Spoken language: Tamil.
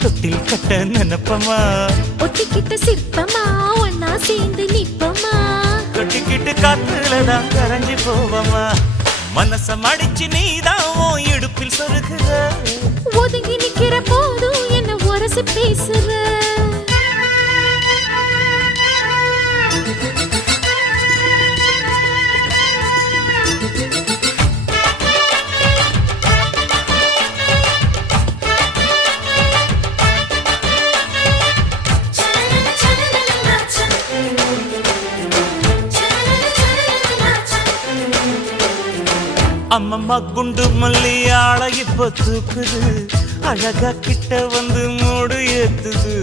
தொட்டில் கட்ட நினைப்பமா ஒட்டிக்கிட்ட சிற்பமா ஒன்னா சேர்ந்து நிப்பமா தொட்டிக்கிட்டு காத்துலதான் கரைஞ்சி போவமா மனச மடிச்சு நீதான் உன் இடுப்பில் சொருகுற ஒதுங்கி நிக்கிற போதும் என்ன உரசி பேசுற அம்மம்மா குண்டு மல்லி ஆள இப்ப தூக்குது அழகா கிட்ட வந்து மூடு ஏத்துது